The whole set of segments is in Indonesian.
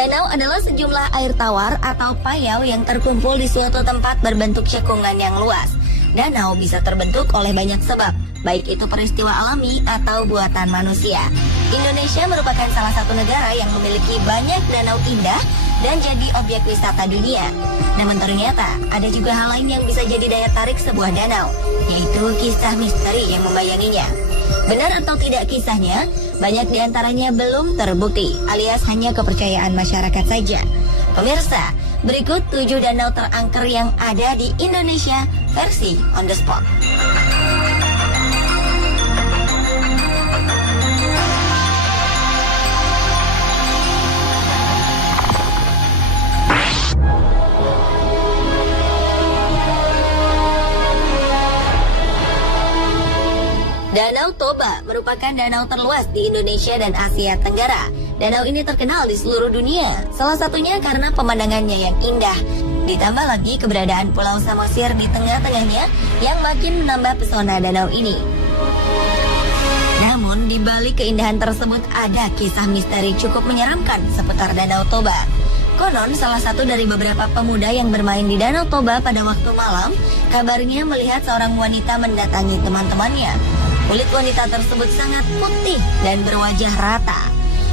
Danau adalah sejumlah air tawar atau payau yang terkumpul di suatu tempat berbentuk cekungan yang luas. Danau bisa terbentuk oleh banyak sebab, baik itu peristiwa alami atau buatan manusia. Indonesia merupakan salah satu negara yang memiliki banyak danau indah dan jadi objek wisata dunia. Namun ternyata ada juga hal lain yang bisa jadi daya tarik sebuah danau, yaitu kisah misteri yang membayanginya. Benar atau tidak kisahnya, banyak diantaranya belum terbukti alias hanya kepercayaan masyarakat saja. Pemirsa, berikut 7 danau terangker yang ada di Indonesia versi on the spot. Danau Toba merupakan danau terluas di Indonesia dan Asia Tenggara. Danau ini terkenal di seluruh dunia, salah satunya karena pemandangannya yang indah. Ditambah lagi keberadaan Pulau Samosir di tengah-tengahnya yang makin menambah pesona danau ini. Namun di balik keindahan tersebut ada kisah misteri cukup menyeramkan seputar Danau Toba. Konon salah satu dari beberapa pemuda yang bermain di Danau Toba pada waktu malam, kabarnya melihat seorang wanita mendatangi teman-temannya. Kulit wanita tersebut sangat putih dan berwajah rata.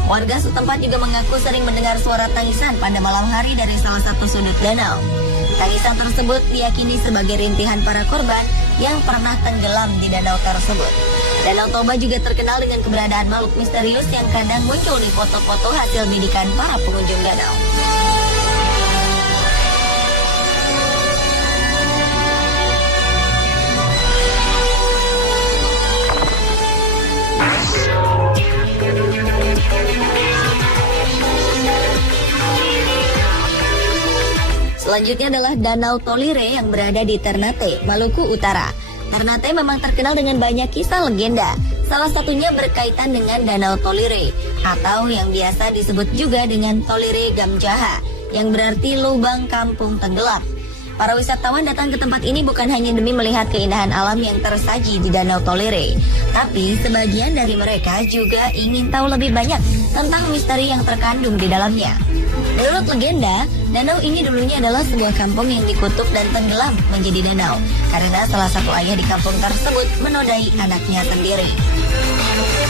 Warga setempat juga mengaku sering mendengar suara tangisan pada malam hari dari salah satu sudut danau. Tangisan tersebut diyakini sebagai rintihan para korban yang pernah tenggelam di danau tersebut. Danau Toba juga terkenal dengan keberadaan makhluk misterius yang kadang muncul di foto-foto hasil bidikan para pengunjung danau. Selanjutnya adalah Danau Tolire yang berada di Ternate, Maluku Utara. Ternate memang terkenal dengan banyak kisah legenda. Salah satunya berkaitan dengan Danau Tolire, atau yang biasa disebut juga dengan Tolire Gamjaha, yang berarti lubang kampung tenggelam. Para wisatawan datang ke tempat ini bukan hanya demi melihat keindahan alam yang tersaji di Danau Tolire, tapi sebagian dari mereka juga ingin tahu lebih banyak tentang misteri yang terkandung di dalamnya. Menurut legenda, danau ini dulunya adalah sebuah kampung yang dikutuk dan tenggelam menjadi danau karena salah satu ayah di kampung tersebut menodai anaknya sendiri.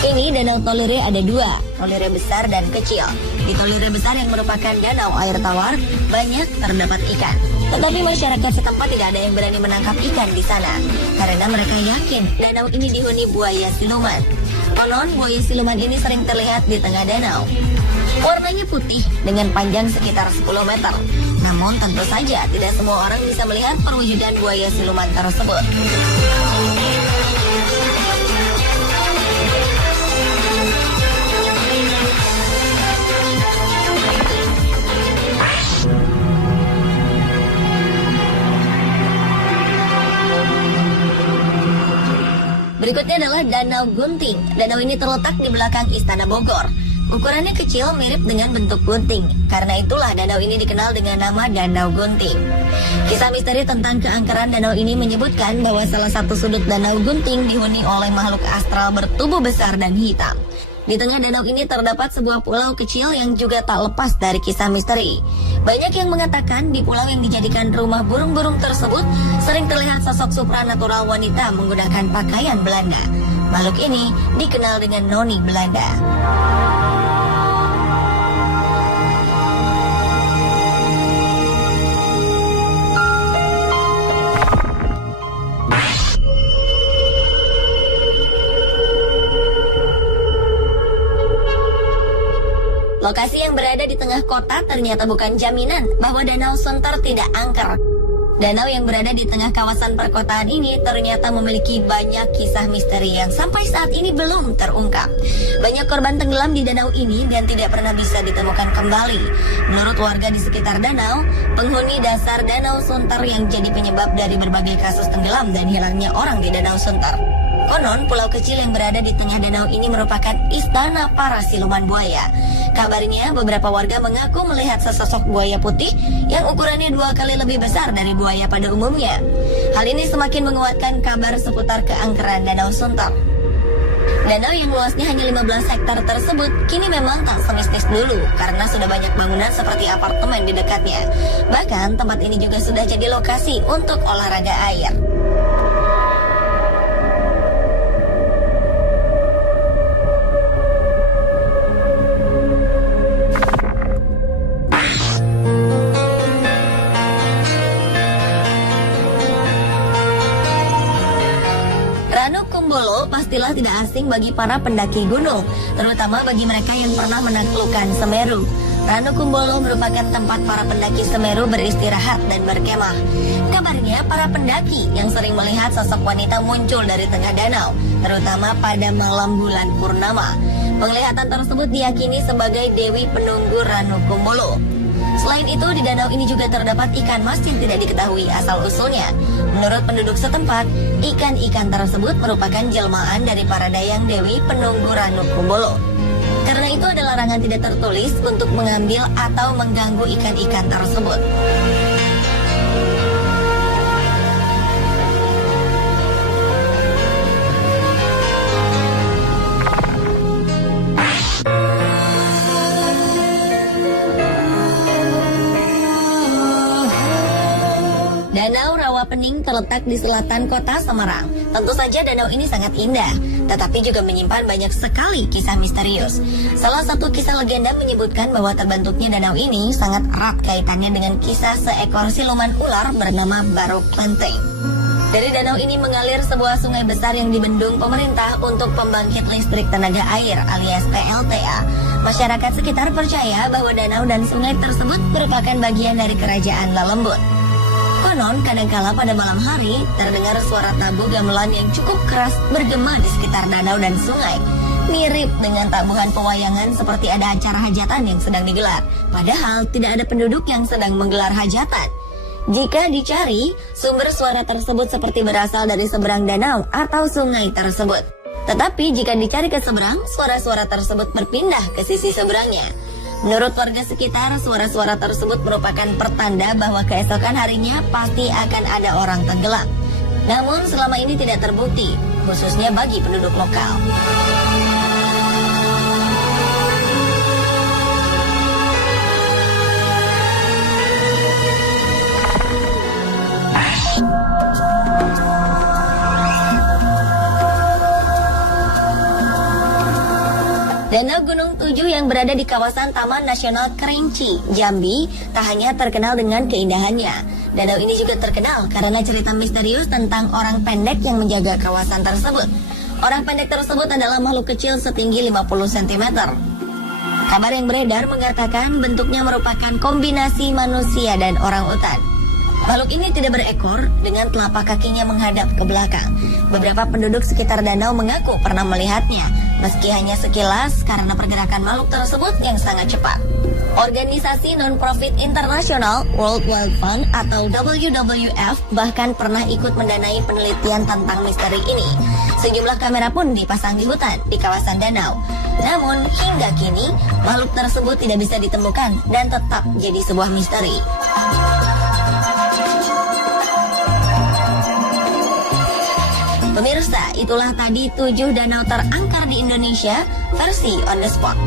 Ini Danau Tolire ada 2, Tolire besar dan kecil. Di Tolire besar yang merupakan danau air tawar, banyak terdapat ikan. Tetapi masyarakat setempat tidak ada yang berani menangkap ikan di sana karena mereka yakin danau ini dihuni buaya siluman. Konon buaya siluman ini sering terlihat di tengah danau. Warnanya putih dengan panjang sekitar 10 meter. Namun tentu saja tidak semua orang bisa melihat perwujudan buaya siluman tersebut. Berikutnya adalah Danau Gunting. Danau ini terletak di belakang Istana Bogor. Ukurannya kecil mirip dengan bentuk gunting. Karena itulah danau ini dikenal dengan nama Danau Gunting. Kisah misteri tentang keangkeran danau ini menyebutkan bahwa salah satu sudut Danau Gunting dihuni oleh makhluk astral bertubuh besar dan hitam. Di tengah danau ini terdapat sebuah pulau kecil yang juga tak lepas dari kisah misteri. Banyak yang mengatakan di pulau yang dijadikan rumah burung-burung tersebut sering terlihat sosok supranatural wanita menggunakan pakaian Belanda. Makhluk ini dikenal dengan Noni Belanda. Lokasi yang berada di tengah kota ternyata bukan jaminan bahwa Danau Sunter tidak angker. Danau yang berada di tengah kawasan perkotaan ini ternyata memiliki banyak kisah misteri yang sampai saat ini belum terungkap. Banyak korban tenggelam di danau ini dan tidak pernah bisa ditemukan kembali. Menurut warga di sekitar danau, penghuni dasar Danau Sunter yang jadi penyebab dari berbagai kasus tenggelam dan hilangnya orang di Danau Sunter. Konon, pulau kecil yang berada di tengah danau ini merupakan istana para siluman buaya. Kabarnya, beberapa warga mengaku melihat sesosok buaya putih yang ukurannya 2 kali lebih besar dari buaya pada umumnya. Hal ini semakin menguatkan kabar seputar keangkeran Danau Sunter. Danau yang luasnya hanya 15 hektar tersebut kini memang tak semistis dulu karena sudah banyak bangunan seperti apartemen di dekatnya. Bahkan tempat ini juga sudah jadi lokasi untuk olahraga air. Ranu Kumbolo pastilah tidak asing bagi para pendaki gunung, terutama bagi mereka yang pernah menaklukkan Semeru. Ranu Kumbolo merupakan tempat para pendaki Semeru beristirahat dan berkemah. Kabarnya para pendaki yang sering melihat sosok wanita muncul dari tengah danau, terutama pada malam bulan purnama. Penglihatan tersebut diyakini sebagai Dewi Penunggu Ranu Kumbolo. Selain itu, di danau ini juga terdapat ikan mas yang tidak diketahui asal-usulnya. Menurut penduduk setempat, ikan-ikan tersebut merupakan jelmaan dari para dayang Dewi Penunggu Ranu Kumbolo. Karena itu ada larangan tidak tertulis untuk mengambil atau mengganggu ikan-ikan tersebut. Danau Rawapening terletak di selatan kota Semarang. Tentu saja danau ini sangat indah, tetapi juga menyimpan banyak sekali kisah misterius. Salah satu kisah legenda menyebutkan bahwa terbentuknya danau ini sangat erat kaitannya dengan kisah seekor siluman ular bernama Baruk Klenteng. Dari danau ini mengalir sebuah sungai besar yang dibendung pemerintah untuk pembangkit listrik tenaga air alias PLTA. Masyarakat sekitar percaya bahwa danau dan sungai tersebut merupakan bagian dari kerajaan Lalembut. Konon, kadangkala pada malam hari, terdengar suara tabu gamelan yang cukup keras bergema di sekitar danau dan sungai. Mirip dengan tabuhan pewayangan seperti ada acara hajatan yang sedang digelar. Padahal, tidak ada penduduk yang sedang menggelar hajatan. Jika dicari, sumber suara tersebut seperti berasal dari seberang danau atau sungai tersebut. Tetapi, jika dicari ke seberang, suara-suara tersebut berpindah ke sisi seberangnya. Menurut warga sekitar, suara-suara tersebut merupakan pertanda bahwa keesokan harinya pasti akan ada orang tenggelam. Namun selama ini tidak terbukti, khususnya bagi penduduk lokal. Danau Gunung Tujuh yang berada di kawasan Taman Nasional Kerinci, Jambi, tak hanya terkenal dengan keindahannya. Danau ini juga terkenal karena cerita misterius tentang orang pendek yang menjaga kawasan tersebut. Orang pendek tersebut adalah makhluk kecil setinggi 50 cm. Kabar yang beredar mengatakan bentuknya merupakan kombinasi manusia dan orangutan. Makhluk ini tidak berekor dengan telapak kakinya menghadap ke belakang. Beberapa penduduk sekitar danau mengaku pernah melihatnya, meski hanya sekilas karena pergerakan makhluk tersebut yang sangat cepat. Organisasi non-profit internasional World Wildlife Fund atau WWF bahkan pernah ikut mendanai penelitian tentang misteri ini. Sejumlah kamera pun dipasang di hutan di kawasan danau. Namun hingga kini makhluk tersebut tidak bisa ditemukan dan tetap jadi sebuah misteri. Pemirsa, itulah tadi 7 danau terangker di Indonesia versi on the spot.